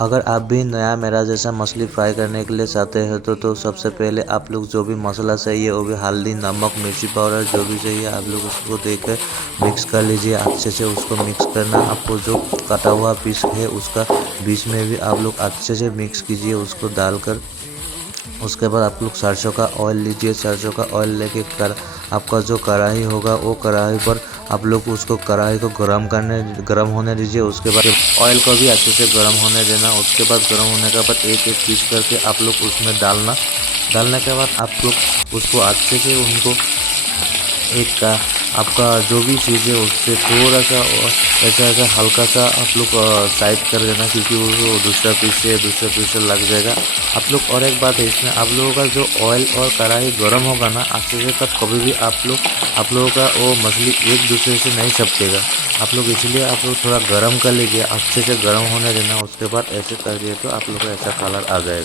अगर आप भी नया मेरा जैसा मछली फ्राई करने के लिए चाहते हैं तो सबसे पहले आप लोग जो भी मसाला चाहिए वो भी हल्दी, नमक, मिर्ची पाउडर जो भी चाहिए आप लोग उसको देकर मिक्स कर लीजिए। अच्छे से उसको मिक्स करना। आपको जो कटा हुआ पीस है उसका बीच में भी आप लोग अच्छे से मिक्स कीजिए उसको डालकर। उसके बाद आप लोग सरसों का ऑयल लीजिए। सरसों का ऑयल लेके आपका जो कढ़ाई होगा वो कढ़ाई पर आप लोग उसको कढ़ाई को गर्म होने दीजिए। उसके बाद ऑयल को भी अच्छे से गर्म होने देना। उसके बाद गर्म होने के बाद एक एक पीस करके आप लोग उसमें डालने के बाद आप लोग उसको अच्छे से उनको एक का आपका जो भी चीज़ है उससे थोड़ा सा ऐसा हल्का सा आप लोग साइड कर देना, क्योंकि वो दूसरा पीस से लग जाएगा आप लोग। और एक बात है इसमें आप लोगों का जो ऑयल और कढ़ाई गर्म होगा ना अच्छे से, तब कभी भी आप लोगों का वो मछली एक दूसरे से नहीं चिपकेगा। आप लोग इसलिए आप लोग थोड़ा गर्म कर लीजिए, अच्छे से गर्म होने देना। उसके बाद ऐसे कर दिए तो आप लोग का ऐसा कलर आ जाएगा।